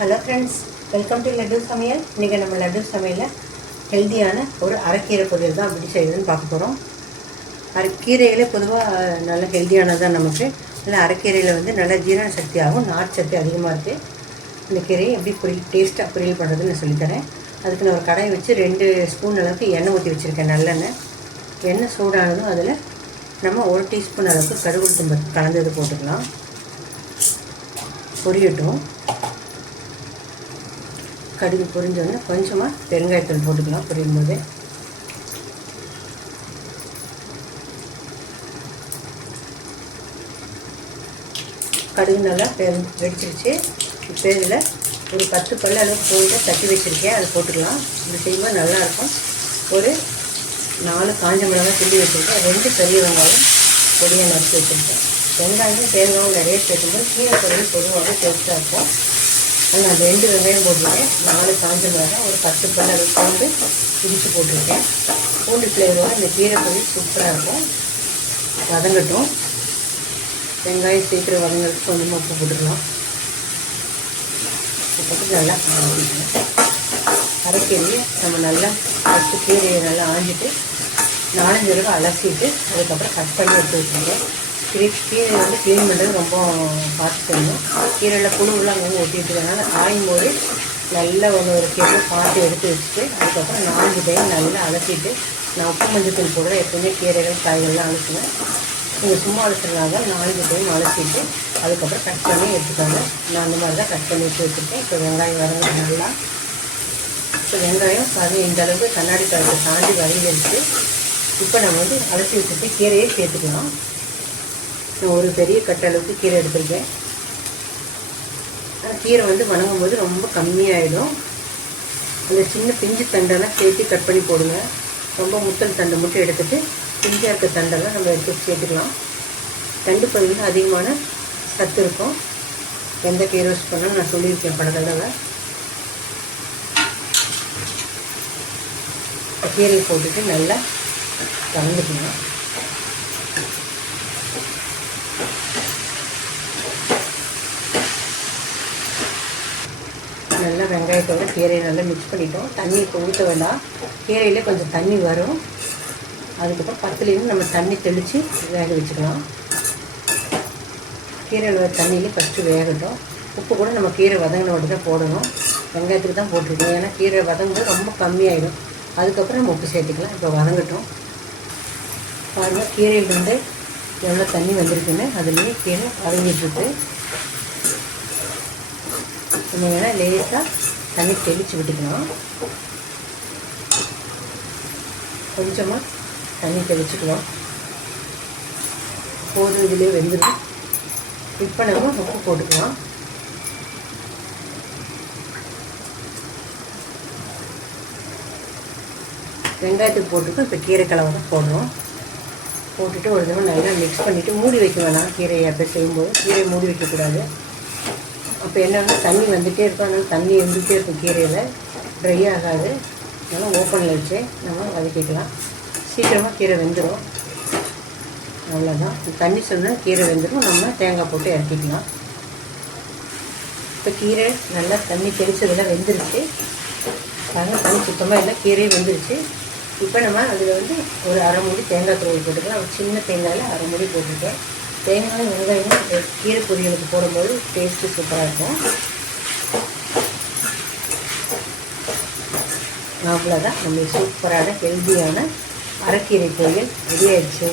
Hello friends welcome to Laddu சமையல் இன்றைக்கி நம்ம லட்டு சமையலில் ஹெல்த்தியான ஒரு அரைக்கீரை பொரியல் தான் அப்படி செய்யுதுன்னு பார்க்க போகிறோம் அரைக்கீரைகளே பொதுவாக நல்ல ஹெல்த்தியானதான் நமக்கு இல்லை அரைக்கீரையில் வந்து நல்ல ஜீரண சக்தியாகவும் நார் சக்தி அதிகமாக இருக்குது இந்த கீரையை எப்படி பொரியல் டேஸ்ட்டாக பொரியல் பண்ணுறதுன்னு நான் சொல்லித்தரேன் அதுக்கு நான் ஒரு கடாயை வச்சு ரெண்டு ஸ்பூன் அளவுக்கு எண்ணெய் ஊற்றி வச்சுருக்கேன் நல்லெண்ணெய். எண்ணெய் சூடானதும் அதில் நம்ம ஒரு டீஸ்பூன் அளவுக்கு கடுகு தும்பு கலந்தது போட்டுக்கலாம். பொரியட்டும். கடுகு பொரிஞ்சோடனே கொஞ்சமாக பெருங்காயத்தூள் போட்டுக்கலாம். பொரியும் போது. கடுகு நல்லா வெடிச்சிருச்சு. இப்போ இதில் ஒரு பத்து பல்ல அளவுக்கு போயிட்டு தட்டி வச்சுருக்கேன். அதை போட்டுக்கலாம். இது செய்யும்போது நல்லாயிருக்கும். ஒரு நாலு காஞ்ச மிளகாய் கிள்ளி வச்சுருக்கேன். ரெண்டு பெரிய வெங்காயம் பொடியாக நறுக்கி வச்சுருக்கேன். வெங்காயம் தேங்காயும் நிறைய சேர்க்கும்போது கீரை பொருள் பொதுவாக டேஸ்ட்டாக இருக்கும். நான் ரெண்டு வெங்காயம் போட்டிருக்கேன். நாலு காஞ்ச மிளகாய் ஒரு பத்து பல்ல அளவுக்கு பூண்டு இடித்து போட்டிருக்கேன். பூண்டு ஃப்ளேவரோட இந்த கீரை சூப்பராக இருக்கும். வதங்கட்டும். வெங்காயம் சீக்கிரம் வதங்கிறதுக்கு கொஞ்சமாக உப்பு போட்டுக்கலாம். போட்டு நல்லா அரைக்கறி நம்ம நல்லா ஃபஸ்ட்டு கீரையை நல்லா ஆஞ்சிட்டு நாலஞ்சு தடவை அலசிட்டு அதுக்கப்புறம் கட் பண்ணி எடுத்து வச்சுருக்கேன் கீரை கீரை வந்து க்ளீன் பண்ணுறது ரொம்ப பார்த்து செய்யணும் கீரையில் அங்கே அங்கங்கே ஒட்டிட்டுருக்கனால காயும் போது நல்லா ஒன்று ஒரு கீரை பார்த்து எடுத்து வச்சுட்டு அதுக்கப்புறம் நாலஞ்சு டைம் நல்லா அலசிட்டு நான் உப்பு மஞ்சத்தூள் போடுற எப்பவுமே கீரைகள் காய்கள்லாம் அலசுவேன். நீங்கள் சும்மா அலசுறதுனால நாலஞ்சு டைம் அலசிட்டு அதுக்கப்புறம் கட் பண்ணி எடுத்துக்கோங்க. நான் அந்த மாதிரி தான் கட் பண்ணி வச்சு வச்சுருக்கேன். இப்போ வெங்காயம் வரங்க நல்லா. இப்போ வெங்காயம் அது இந்த அளவுக்கு கண்ணாடி காலத்தை தாண்டி வரைஞ்சிருச்சு இப்போ நம்ம வந்து அலசி வச்சுட்டு கீரையை சேர்த்துக்கலாம். நான் ஒரு பெரிய கட்டளவுக்கு கீரை எடுத்துருக்கேன். கீரை வந்து வணங்கும் போது ரொம்ப கம்மியாயிடும். அந்த சின்ன பிஞ்சு தண்டெல்லாம் சேர்த்து கட் பண்ணி போடுங்க. ரொம்ப முத்தல் தண்டை மட்டும் எடுத்துகிட்டு பிஞ்சாக இருக்க தண்டெல்லாம் நம்ம எடுத்து சேர்த்துக்கலாம். தண்டு பகுதியில் அதிகமான சத்து இருக்கும். எந்த கீரை யூஸ் பண்ணாலும் நான் சொல்லியிருக்கேன் பல தடவை. கீரை போட்டுட்டு நல்லா கலந்துக்கணும் நல்லா வெங்காயத்தோட கீரையை நல்லா மிக்ஸ் பண்ணிட்டோம். தண்ணி இப்போ ஊற்ற வேண்டாம். கீரையில் கொஞ்சம் தண்ணி வரும். அதுக்கப்புறம் பத்துலேருந்து நம்ம தண்ணி தெளித்து வேக வச்சுக்கலாம். கீரையில் தண்ணியில் ஃபஸ்ட்டு வேகட்டும். உப்பு கூட நம்ம கீரை வதங்கின மட்டும் தான் போடணும். வெங்காயத்துக்கு தான் போட்டிருக்கோம். ஏன்னா கீரை வதங்கும்போது ரொம்ப கம்மியாயிடும். அதுக்கப்புறம் நம்ம உப்பு சேர்த்துக்கலாம். இப்போ வதங்கட்டும். பாருங்கள் கீரையில் வந்து எவ்வளோ தண்ணி வந்திருக்குன்னு. அதுலேயே கீரை வதங்கிட்டுருக்கு நம்ம வேணால் லேசாக தண்ணி தெளித்து விட்டுக்கலாம் கொஞ்சமாக தண்ணி தெளிச்சுக்கலாம் போதும் இதுலேயே வெந்துடும் இப்போ நம்ம உப்பு போட்டுக்கலாம். வெங்காயத்துக்கு போட்டுட்டு இப்போ கீரை கலவை போடணும். போட்டுட்டு ஒரு தடவை நல்லா மிக்ஸ் பண்ணிவிட்டு மூடி வைக்க வேணாம். கீரையை அப்போ செய்யும்போது கீரையை மூடி வைக்கக்கூடாது. அப்போ என்னென்னா தண்ணி வந்துகிட்டே இருக்கும். அதனால் தண்ணி இருந்துகிட்டே இருக்கும் கீரையில். ட்ரை ஆகாது. அதனால் ஓப்பனில் வச்சு நம்ம வதக்கிக்கலாம். சீக்கிரமாக கீரை வெந்துடும் அவ்வளோதான் தண்ணி சொன்னால் கீரை வெந்துடும் நம்ம தேங்காய் போட்டு இறக்கிக்கலாம். இப்போ கீரை நல்லா தண்ணி தெளிச்சதெல்லாம் வெந்துருச்சு. பாருங்கள் தண்ணி சுத்தமாக இல்லை. கீரையும் வெந்துருச்சு. இப்போ நம்ம அதில் வந்து ஒரு அரை மூடி தேங்காய் துருவல் போட்டுக்கலாம். ஒரு சின்ன தேங்காயில் அரை மூடி போட்டுருக்கேன் தேங்காய் வெங்காயம் கீரை பொரியலுக்கு போடும்போது டேஸ்ட்டு சூப்பராக இருக்கும். அவ்வளோதான் நம்ம சூப்பரான ஹெல்த்தியான அரைக்கீரை பொரியல் ரெடி ஆயிடுச்சு.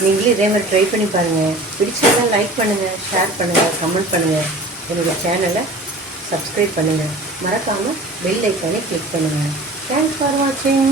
நீங்களும் இதே மாதிரி ட்ரை பண்ணி பாருங்கள் பிடிச்சதா லைக் பண்ணுங்கள் ஷேர் பண்ணுங்கள் கமெண்ட் பண்ணுங்கள் என்னுடைய சேனலை சப்ஸ்கிரைப் பண்ணுங்கள் மறக்காமல் பெல் ஐக்கானே கிளிக் பண்ணுங்கள் தேங்க்ஸ் ஃபார் வாட்சிங்